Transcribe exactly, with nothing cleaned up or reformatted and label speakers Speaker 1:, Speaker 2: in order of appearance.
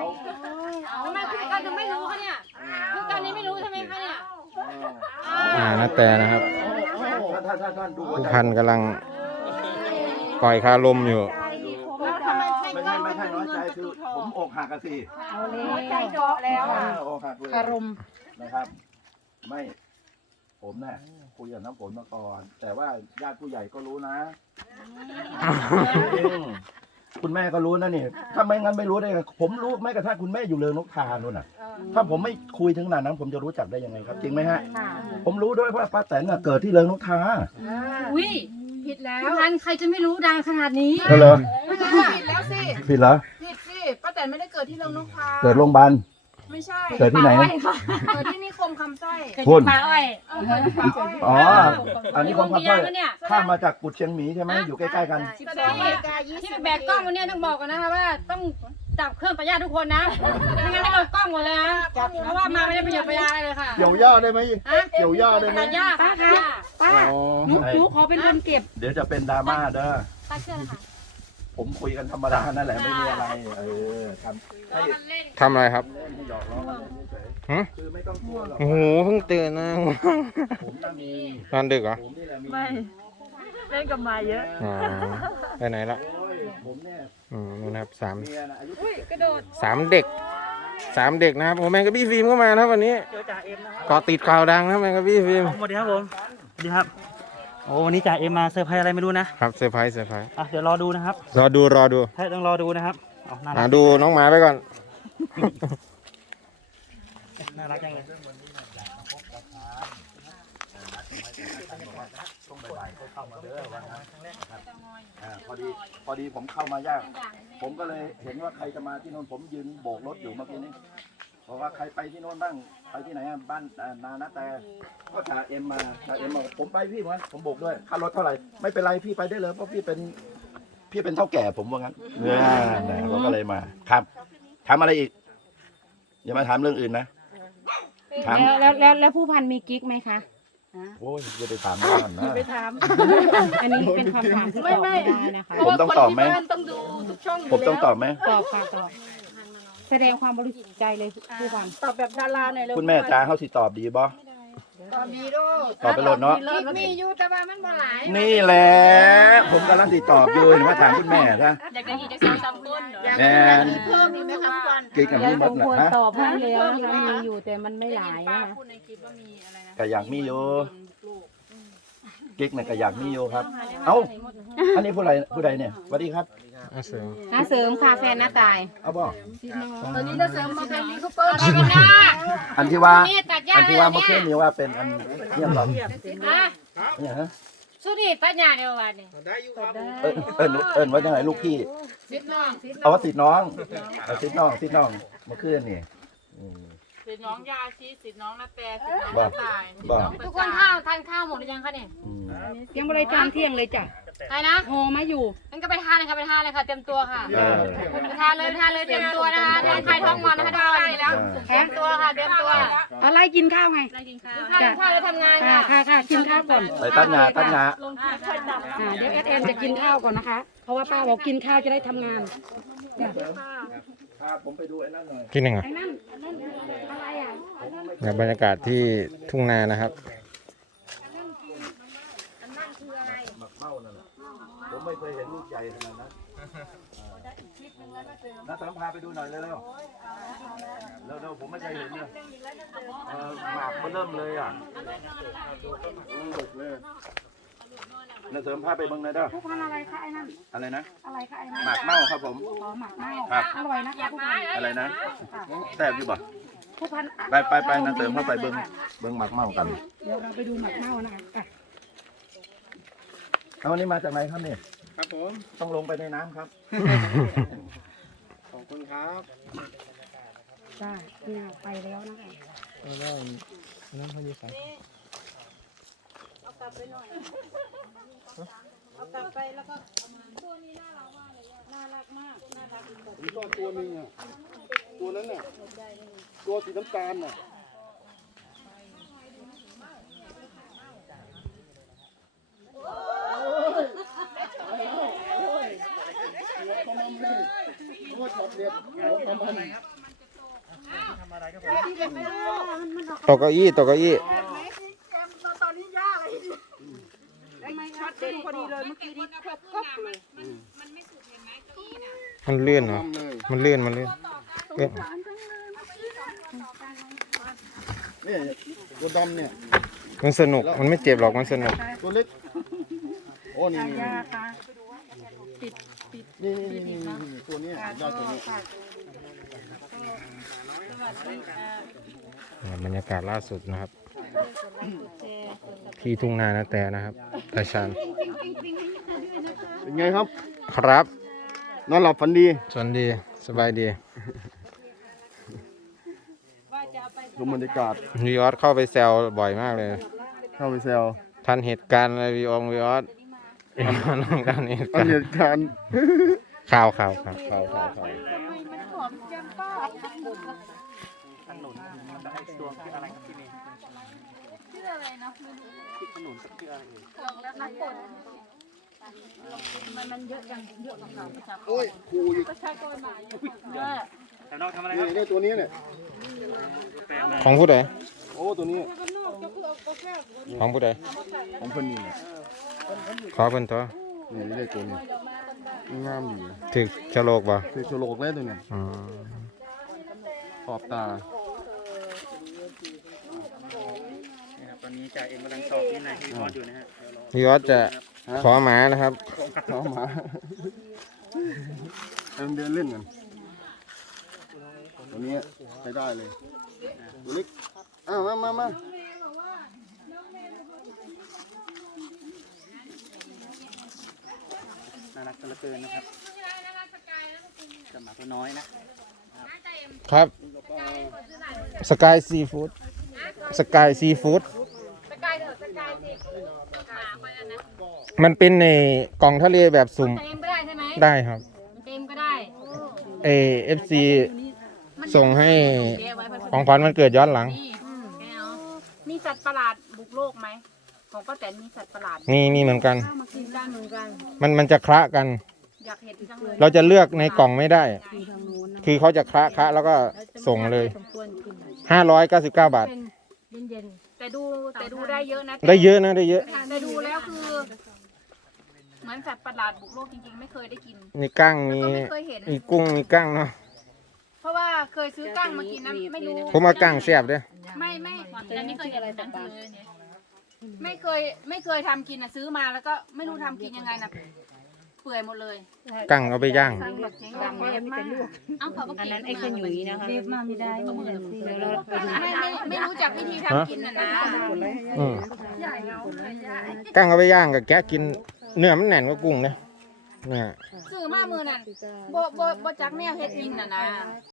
Speaker 1: ทำไมคุณกันจะไม่รู้คะเนี่ยคุณกันนี่ไม่รู้ใช่ไหมคะเนี่ย
Speaker 2: อ่านาแต่นะครับผู้พันกำลังปล่อยคาลมอยู่
Speaker 3: ไม่ใช่ไม่ใช่น้อยใจคือผมอกหักกันสิ
Speaker 4: เอาเลยใจเจาะแล้ว
Speaker 3: อกหักเลย
Speaker 4: คารม
Speaker 3: นะครับไม่ผมเนี่ยคุยกับน้ำฝนมาก่อนแต่ว่าญาติผู้ใหญ่ก็รู้นะคุณแม่ก็รู้นะนี่ถ้าไม่งั้นไม่รู้ได้ไงผมรู้แม้กระทั่งคุณแม่อยู่เรือนนกทานู่นน่ะถ้าผมไม่คุยถึงขนาดนั้นผมจะรู้จักได้ยังไงครับจริงไหมฮะผมรู้ด้วยว่าป้าแตนเกิดที่เรือนนกทา
Speaker 1: อุ้ยผิดแล้วทันใครจะไม่รู้ดังขนาดนี้
Speaker 3: เหรอ
Speaker 5: ผิดแล้วสิ
Speaker 3: ผิดเหรอ
Speaker 5: ผิดสิป้าแตนไม่ได้เกิดที่เรือนนกทา
Speaker 3: เกิดโรงพยาบาล
Speaker 5: ไม่ใช่
Speaker 3: เกิดที่ไหน
Speaker 5: เกิดที่นิคมคำสร้อย
Speaker 3: คุณ
Speaker 1: ปลาอ้อย
Speaker 3: อ๋ออันนี้ของคำสร้อยข้ามมาจากกุดเชียงหมีใช่ไหมอยู่ใกล้ๆกัน
Speaker 5: สิบสองนาฬิกายี่สิบ
Speaker 1: ที่แบกกล้องวันนี้ต้องบอกกันนะคะว่าต้องจับเครื่องตัดหญ้าทุกคนนะไม่งั้นได้โดนกล้องหมดเลยนะเพราะว่ามาไม่ได้ประโยชน์ประหยัดอะไรเลยค่ะ
Speaker 3: เกี่ยวหญ้าได้ไหมเกี่ยวหญ้าได้ไหม
Speaker 1: ตัดหญ้าป้าคะ
Speaker 4: ป้าหนูหนูขอเป็นคนเก็บ
Speaker 3: เดี๋ยวจะเป็นดราม่าเด้อ
Speaker 1: ป้าเชื่อค่ะ
Speaker 3: ผมคุยกันธรรมดานั่นแหละไม่มีอะไรเออทำให้
Speaker 2: ทำอะไรครับ
Speaker 3: หยอกล้อกันเฉยๆคือไม่ต้องกลัวหรอก
Speaker 2: โอ้โหเพิ่งตื่นนะ
Speaker 3: ผมน่ะมี
Speaker 2: นอนดึกเหรอ
Speaker 5: ไม่เล่นกับมาเยอะ
Speaker 2: อ๋อไปไหนละ
Speaker 3: ผมเนี่ย
Speaker 2: อืมนู่นครับสาม
Speaker 5: กระโดด
Speaker 2: สามเด็กสามเด็กนะครับผมแมงกะบี้ฟิล์มก็มานะวันนี้เกาะติดข่าวดังนะแมงกะบี้ฟิล์ม
Speaker 6: สวัสดีครับผมสวัสดีครับโอ้วันนี้จ่าเอ็มมาเซอร์ไพรส์อะไรไม่รู้นะครับ
Speaker 2: เซอร์ไพรส์เซอร์ไพรส์
Speaker 6: อ่ะเดี๋ยวรอดูนะครับ
Speaker 2: รอดูรอดู
Speaker 6: ใช่ต้องรอดูนะครับเอาน่ารั
Speaker 2: กดูน้องหมาไปก่อน
Speaker 6: น่ารักจังเลย
Speaker 3: พอดีพอดีผมเข้ามายากผมก็เลยเห็นว่าใครจะมาที่โน่นผมยืนโบกรถอยู่เมื่อกี้นี้บอกว่าใครไปที่โน่นบ้างไปที่ไหนบ้านนานะแต่ก็จ่าเอ็มมาจ่าเอ็มมาผมไปพี่เหมือนผมโบกด้วยค่ารถเท่าไหร่ไม่เป็นไรพี่ไปได้เลยเพราะพี่เป็นพี่เป็นเท่าแก่ผมว่างั้นเนี่ยผมก็เลยมาครับถามอะไรอีกอย่ามาถามเรื่องอื่นนะ
Speaker 4: ถามแล้วแล้วแล้วผู้พันมีกิ๊กไหมคะ
Speaker 3: โอ้ยอย่าไปถามก่อนนะ
Speaker 5: ไปถาม
Speaker 4: อันนี้เป็นคำถามที่ตอบไม่ได้นะคะ
Speaker 3: ผมต้องตอบไหม
Speaker 5: ต้องดูทุกช่อง
Speaker 3: ผมต้องตอบไหม
Speaker 4: ตอบค่ะตอบแสดงความบริสุทธิ์ใจเลยผู้พัน
Speaker 5: ตอบแบบดาราหน่อยเลย
Speaker 3: คุณแม่จ้าเขาสิตอบดีบ่
Speaker 5: ตอบดีด้วย
Speaker 3: ตอบไปโลดเนาะ
Speaker 5: มีอยู่แต่ว่ามันบ่หลาย
Speaker 3: นี่แหละผมกำลังติดตอบอยู่เห็นว่าถามคุณแม่ซะ
Speaker 1: อยากได้อีกจะสองสามคน
Speaker 3: แม่
Speaker 5: เพิ่มอีกไหมคะทุกวัน
Speaker 3: กิ๊กกับมีหมดนะฮะ
Speaker 4: ตอบให้แล้วนะคะมีอยู่แต่มันไม่หลายนะคะ
Speaker 3: ก็อยากมีอยู่กิ๊กเนี่ยก็อยากมีอยู่ครับเอ้าอันนี้ผู้ใดผู้ใดเนี่ยสวัสดีครับ
Speaker 2: น้าเสริม
Speaker 4: น้าเสริมคาแฟน้าตาย
Speaker 3: เอาบ่
Speaker 5: ตอนนี้น้าเสริมมาเป็นยูทูบเบอร์
Speaker 3: อันที่ว่าอันที่ว่าเมื่อคืนนี้ว่าเป็นอันเยี่ยมหรอเนี่ยฮะ
Speaker 1: สุดที่ตัดหญ้าเดียววันนี้
Speaker 3: เอิญเอิญเอิญว่ายังไงลูกพี่
Speaker 5: สิทน้อง
Speaker 3: เอาว่าสิทน้องสิทน้องสิทน้องเมื่อคืนนี่
Speaker 5: สิทน้องยาชีสิทน้องนาแต่สิทน้องนาตาย
Speaker 1: ทุกคนข้าวทานข้าวหมดหรือยังคะเนี่ย
Speaker 4: ยังไม่ได้ทานเที่ยงเลยจ้ะ
Speaker 1: ไปนะ
Speaker 4: โฮมาอยู่
Speaker 1: งั้นก็ไปทานเลยค่ะไปทานเลยค่ะเตรียมตัวค่ะไปทานเลยไปทานเลยเตรียมตัวนะคะท้องใครท้องมันนะคะทุกคนแล้วเตรียมตัวค่ะเตรียมตัว
Speaker 4: อะไรกินข้าวไง
Speaker 1: อะไรกินข้าวกินข้าวแล้วทำงานค่ะ
Speaker 4: ค่ะค่ะกินข้าวก่อน
Speaker 3: ไปตั้งงาตั้งงา
Speaker 4: เดี๋ยวเอสเอ็มจะกินข้าวก่อนนะคะเพราะว่าป้าบอกกินข้าวจะได้ทำงาน
Speaker 3: พาผมไปดูไอ้นั่นหน่อย
Speaker 2: ที่หนึ่งอ่ะ
Speaker 4: อะไรอ่ะ
Speaker 2: เนี่ยบรรยากาศที่ทุ่งนานะครับ
Speaker 3: ผมไม่เคยเห็นลูกใหญ่ขนาดนั้นน้าสามพาไปดูหน่อยเร็วๆเร็วๆผมไม่เคยเห็นเลยหมากมันเริ่มเลยอ่ะน้าเสริมพาไปเบิ่งหน่อยเด้อ
Speaker 4: ผู้พันอะไรคะไอ้นั่น
Speaker 3: อะไรนะ
Speaker 4: อะไรคะไอ้นั่น
Speaker 3: หมากเน่าครับผม
Speaker 4: อ๋อหมากเน่า
Speaker 3: ครับ
Speaker 4: อร่อยนะคะผู้พัน
Speaker 3: อะไรนะแซ่บอยู่บ่
Speaker 4: ผู้พัน
Speaker 3: ไปไปไปน้าเสริมเข้าไปเบิ่งเบิ่งหมากเน่ากัน
Speaker 4: เดี๋ยวเราไปดูหมากเน่านะคะ
Speaker 3: เอาวันนี้มาจากไหนครับเนี่ย
Speaker 6: ครับผม
Speaker 3: ต้องลงไปในน้ำครับ
Speaker 6: ขอบคุณครับ
Speaker 4: จ้าเนี่ยไปแล้วนะคะ
Speaker 6: เออแล้วน้ำพอดีครับ
Speaker 5: เอากลับไปหน่อยเอากลับไปแล้วก็ตัวนี้น่ารักมากเลยน่ารักมากน่ารักอีกตัว
Speaker 6: มีตัวนึงอ่ะตัวนั้นน่ะตัวสีน้ำตาลน่ะว่าช็อตเด็ดประมาณ
Speaker 2: ตกเก้าอี้ตกเก้าอี้
Speaker 5: ช็อตเด็ดพอดีเลยเมื่อกี้นี้ครบครบเลย
Speaker 2: มันเลื่อนเหรอ
Speaker 6: ทำเลย
Speaker 2: มันเลื่อนมันเลื่อนเอ๊ะ
Speaker 6: เนี่ยตัวดำเนี่ย
Speaker 2: มันสนุกมันไม่เจ็บหรอกมันสนุก
Speaker 6: ตัวเล็กโอ้นี่นี่
Speaker 5: ยาค่ะปิดปิด
Speaker 6: นี่นี่นี่นี่ตัวเนี้ยยอดตัวนี้
Speaker 2: บรรยากาศล่าสุดนะครับ ที่ทุ่งนานาแต่นะครับตาชาน
Speaker 6: เป็นไงครับ
Speaker 2: ครับ
Speaker 6: นอนหลับฝันดี
Speaker 2: สวัสดีสบายดี
Speaker 6: ดูบรรยากาศ
Speaker 2: วีออสเข้าไปแซวบ่อยมากเลย
Speaker 6: เข้าไปแซว
Speaker 2: ทันเหตุการณ์อะไรวีอองวีออสน้องกันเหตุ
Speaker 6: อั
Speaker 2: กาน ร
Speaker 6: เห
Speaker 2: ณ์
Speaker 6: ตุการณ์
Speaker 2: ข่าวข่าวข่าวข่าวข่าวข่าว
Speaker 6: โอ้ยครูอีกนี่ได้ตัวนี้เนี่ย
Speaker 2: ของผู้ใด
Speaker 6: โอ้ตัวนี้
Speaker 2: ของผู้ใด
Speaker 6: ของคนนี้เนี่ย
Speaker 2: ขอเพิ่นตัว
Speaker 6: นี่ได้ตัวนี้งามดี
Speaker 2: ถึกฉลกบ่
Speaker 6: คือโฉลกแล้วตัวเนี่ย
Speaker 2: อืม
Speaker 6: ขอบตา
Speaker 7: ตอนนี้จ่าเองกำลังสอบที่นายที่พอดอยู่นะฮะ
Speaker 2: วีออสจะขอหมานะครับ
Speaker 6: เข้ามาเดินเดินเล่นกันตัวนี้ใช้ได้เลยตัวเล็กอ้าวมามามา
Speaker 7: น่ารักเหลือเกินนะครับสำหรับตัวน้อยนะครับ
Speaker 2: สกายซีฟู้ดสกายซีฟู้ด
Speaker 1: สกายเถอะสกายสิหมาไปแล้วนะ
Speaker 2: มันเป็นในกล่องทะเลแบบสุ่ม
Speaker 1: เต็มก็ได้ใช่ไหม
Speaker 2: ได้ครับ
Speaker 1: เต็มก็ได้
Speaker 2: เอเอฟซีส่งให้
Speaker 1: เดี๋ยวไว้เพิ่น
Speaker 2: ของขวัญมันเกิดย้อนหลัง
Speaker 1: นี่แกเอามีสัตว์ประหลาดบุกโลกไหมของป้าแตนมีสัตว์ประหลาด
Speaker 2: มีมีเหมือนกัน
Speaker 1: มากินได้เหมือนกัน
Speaker 2: มันมันจะคละกัน
Speaker 1: อยากเห็นจังเลย
Speaker 2: เราจะเลือกในกล่องไม่ได้ คือเขาจะคละคละแล้วก็ส่งเลยห้าร้อยเก้าสิบเก้าบาท
Speaker 1: เป็นเย็นๆแต่ดูแต่ดูได้เยอะนะ
Speaker 2: ได้เยอะนะได้เยอะ
Speaker 1: แต่ดูแล้วคือ เหมือนสัตว์ประหลาดบุกโลกจริงๆ ไม่เคยได้กิน
Speaker 2: มีกั้งมี
Speaker 1: ก็ไม่เคยเห็น
Speaker 2: มีกุ้งมีกั้งเนาะ
Speaker 1: เพราะว่าเคยซื้อกั้งมากินนะไม่รู้
Speaker 2: ผมมากั้งแซ่บเด้อ
Speaker 1: ไม่ไม่แต่ไม่เคยเห็นอะไรต่างๆไม่เคยไม่เคยทำกินนะซื้อมาแล้วก็ไม่รู้ทำกินยังไงนะเปื่อยหมดเลย
Speaker 2: กั้งเอาไปย่าง
Speaker 1: สั่งแบบเจ๊งดังเลยมากเอ้าเขาก็
Speaker 5: อัน
Speaker 1: เก็
Speaker 5: นั้น
Speaker 1: บ
Speaker 5: ไอ้ขยุยนะคะเรียบมาไม่ได้เดี๋ยวเราไปดู
Speaker 1: ไม่ไม่ไม่รู้จักวิธีทำกินนะนะ
Speaker 2: อืมกั้งเอาไปย่างกับแกะกินเนื้อมันแน่นกว่ากุ้งนะเนี่ย
Speaker 1: ซื้อมามือนั่นโบโบโบจักแนวเฮ็ดกินน่ะนะ